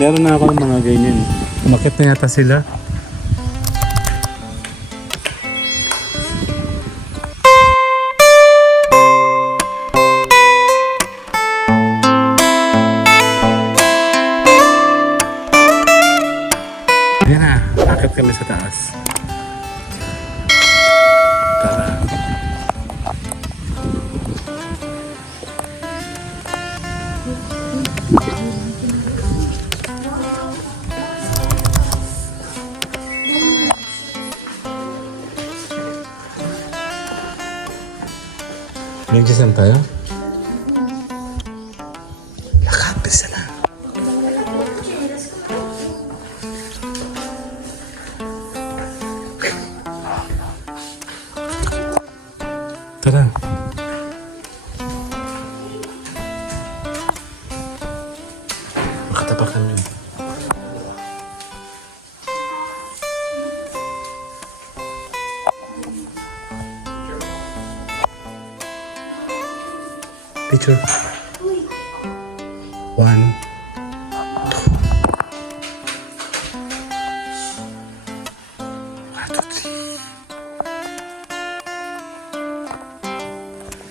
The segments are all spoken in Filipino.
Meron na ako ng mga ganyan. Umakyat na yata sila. Ayan na, akit kami sa taas. Tara. Nag-jam tayo? Lakad, bisa na. Tara. Makatapak kami. Picture. 1, 2.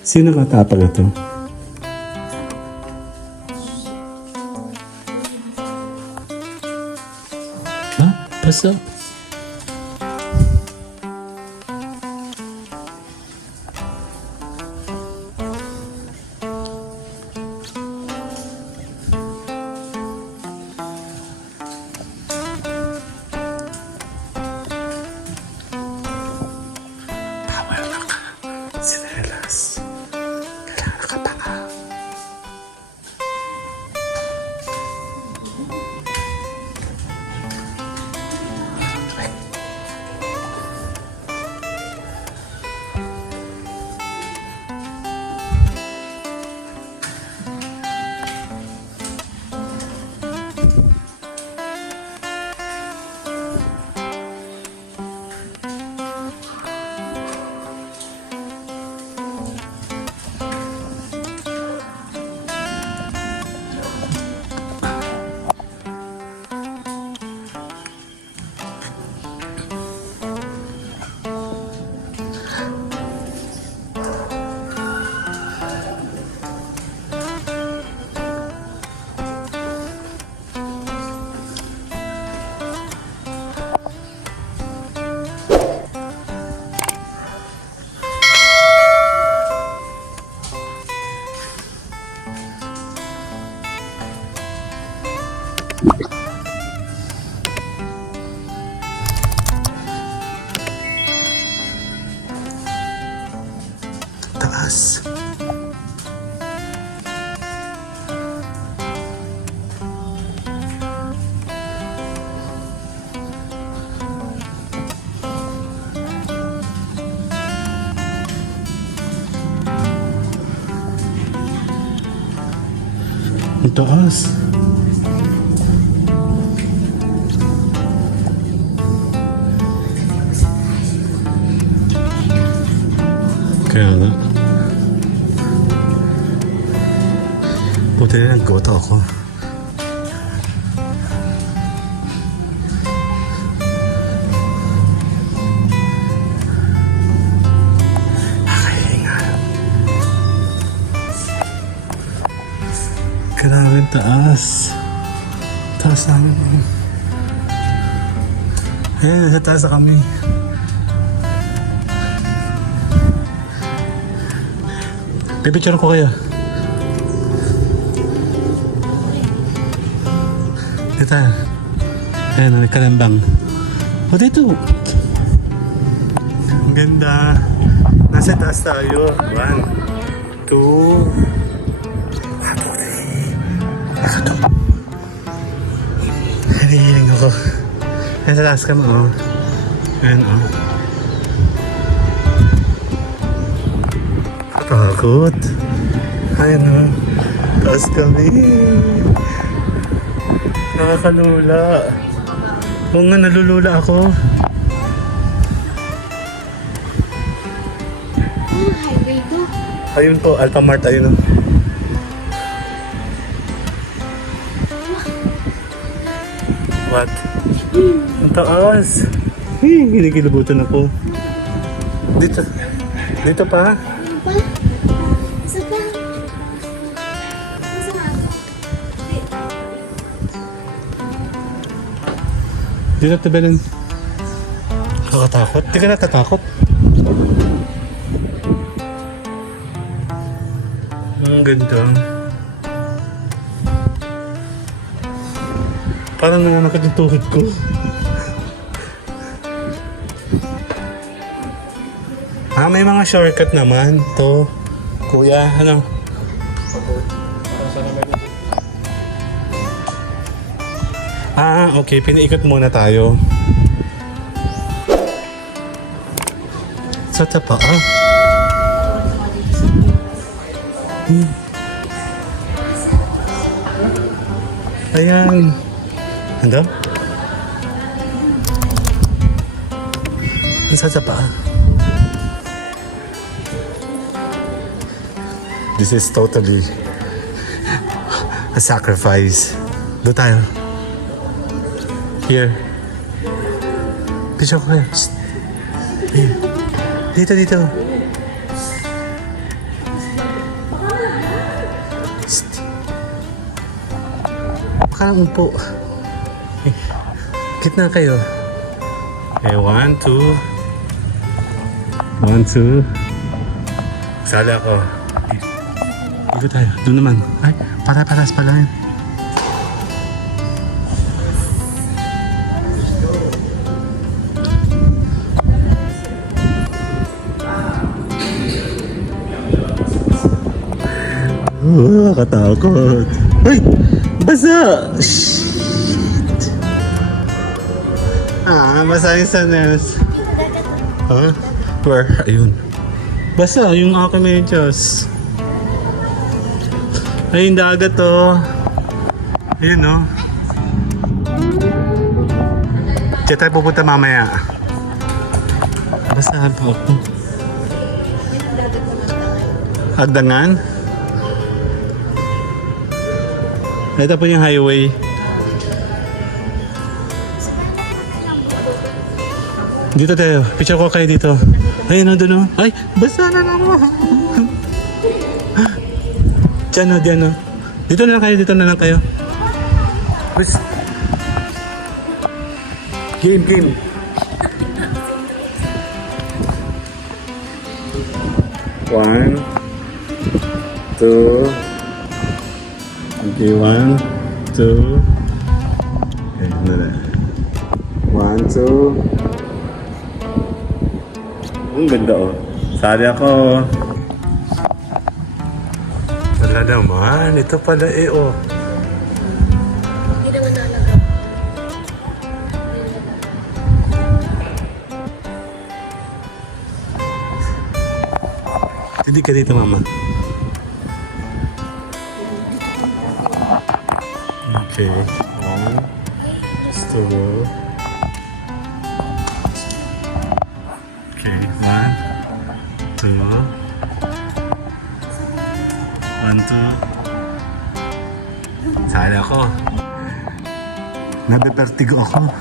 Sino katapag ito? Ha? Basta? Bawal na ka. Sinelas. Kailangan nakatanga. Taas. Ang taas. Kaya nga. Buti na nag-goto ako. Nakahinga. Grabe taas. Taas namin. Ayan, nasa taas na kami. Pipicture ko kayo. Ito. Ayan, nagkalambang. O dito. Ang ganda. Nasa taas tayo. 1, 2. Nakato. Hinihiling ako. Ayan sa taas ka mo. Ayan o. Takot. Ayan o. Taas kami. Nakakalula. Oo nga, nalulula ako. Highway to. Ayun po, Alphamart, ayun o. What? Ang taas. Ginigilabutan ako. Dito. Dito pa. Ano pa? Isa pa. Isa nga. Dito to, Belen. Nakakatakot. Di ka natatakot. Ang ganda. Parang nanganakad yung tuhod ko. May mga shortcut naman. To, kuya, ano? Okay. Pinaikot muna tayo. Sa tapa, Ayan. Ano? Sa tapa, This is totally a sacrifice. Doon tayo. Here. Picture ko kayo. Shh. Here. Dito. Shh. Baka nang upo. Okay. Gitna kayo. Okay, 1, 2. 1, 2. Sali ako. Dito tayo. Doon naman. Ay, para-paras pala yun. Katakot. Ay! Basa! Shit! Basa yung sanas. Huh? Where? Ayun. Basa yung aking medyas. Ay, yung dagat to. Ayun, no? Diyan tayo pupunta mamaya. Basahan po ako. Agdangan? Ito po yung highway. Dito tayo. Picture ko kayo dito. Ayun, nandun, no? Ay, basa na naman. Diyan o. Dito na lang kayo. Bus. Game. One, two. Okay, 1, 2. Okay, ano na. 1, 2. Ang ganda, oh. Sali ako. Wala naman. Ito pala oh. Hindi naman nalaga. Hindi ka dito, mama. Okay. 1, 2. Okay, 1, 2. 1, 2. Sali ako. Nabe-vertigo ako.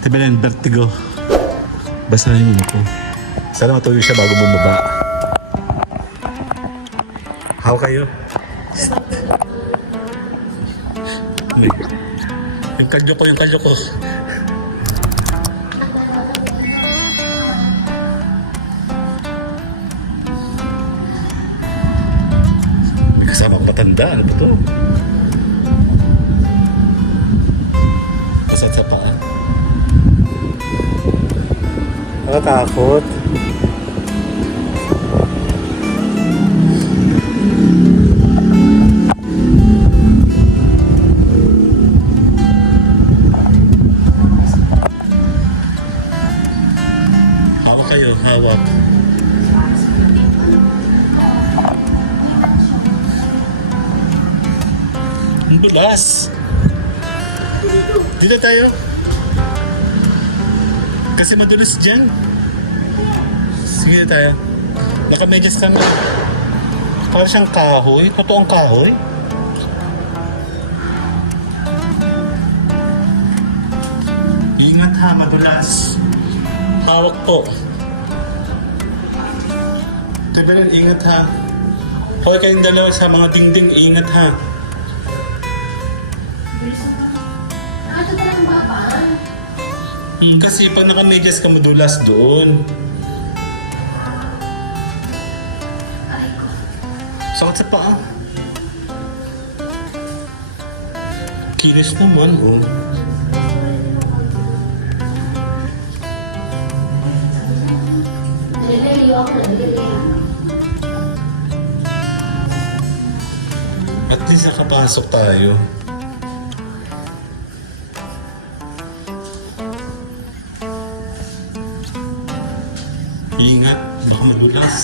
Tiba lang, vertigo. Basahin mo ako. Sana matuloy siya bago bumaba. How kayo? Yung kalyo ko. May kasamang matanda. Ano ba ito? Masat sa paa. Nakatakot. Hawak. Ang bulas. Dito tayo. Kasi madulas dyan. Sige na tayo. Nakamedyas kami. Parang siyang kahoy. Totoong kahoy. ha, madulas. Hawak po. Tagalog, ingat ha. Hoy kayong dalawa sa mga dingding, ingat ha. Nakata ka lang baba. Kasi pag naka-medyas ka, madulas doon. Ay ko. Sakit sa paa. Kinis naman, oh. Naliliyo ako, naliliyo. At least nakapasok tayo. Ingat, baka madulas.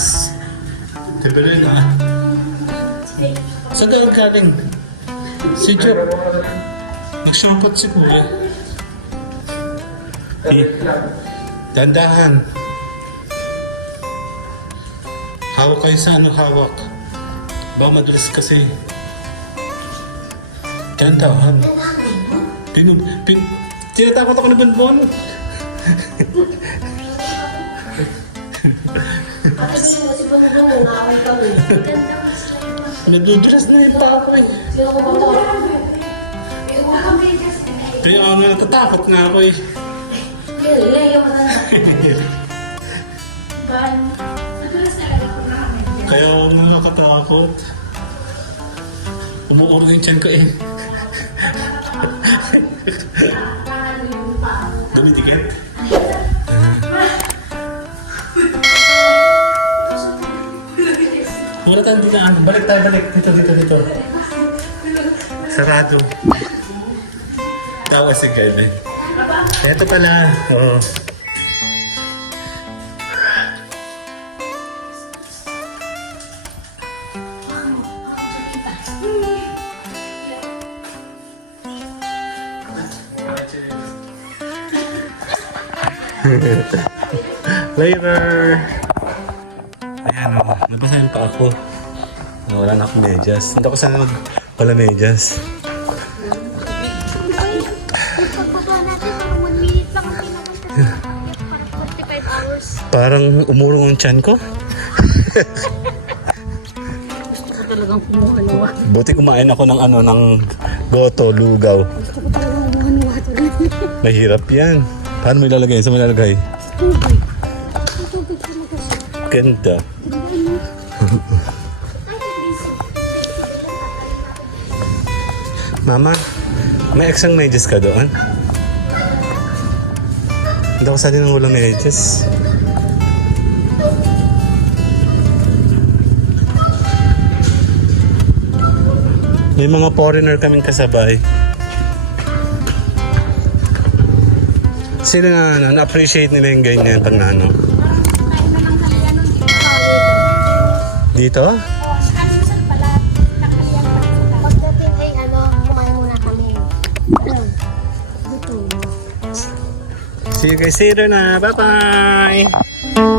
Tagalog ha. Saan ka galing? Si Job. Nag-shampot si Kuya. Dandahan. Hawak kayo sa ano hawak. Baka madulas kasi. Dandahan. Tinatakot ako na bonbon. Ate, hindi mo si Bongbong, ngaway kami. Nadudulas na yung paa ko eh. Sino ko ba? Kaya ano, natatakot nga ako eh. Naliliyo ka na. Kaya ako nakakatakot. Umuuro yung tiyan ko eh. Dumidikit. Wala tayong dito. Balik tayo, balik. Dito. Sarado. Tawa si Gail eh. Eto pala. Oo. Later! Ayan o, nabasahin pa ako. Wala na akong medyas. Hindi ako sana wala medyas. Ay, pagpapa natin, parang 1 minute lang ang pinapunta sa parang 45 hours. Parang umurong ang tiyan ko. Gusto ko talagang kumuha ng water. Buti kumain ako ng ano, ng goto, lugaw. Gusto ko talagang kumuha ng water. Mahirap yan. Paano mo ilalagay? Saan mo ilalagay? Tubig. Ang tubig talaga siya. Ganda. Mama, may eksang medyas ka doon? Hindi ako sali ng walang medyas. May mga foreigner kaming kasabay. Sila na na-appreciate nila yung ganyan pag na ano. Kain na lang kami yan nung Dito? Almusal pala. Nakaliyan pa rin sa pagdating ay kumain muna kami. Gutom. See you guys later na. Bye-bye!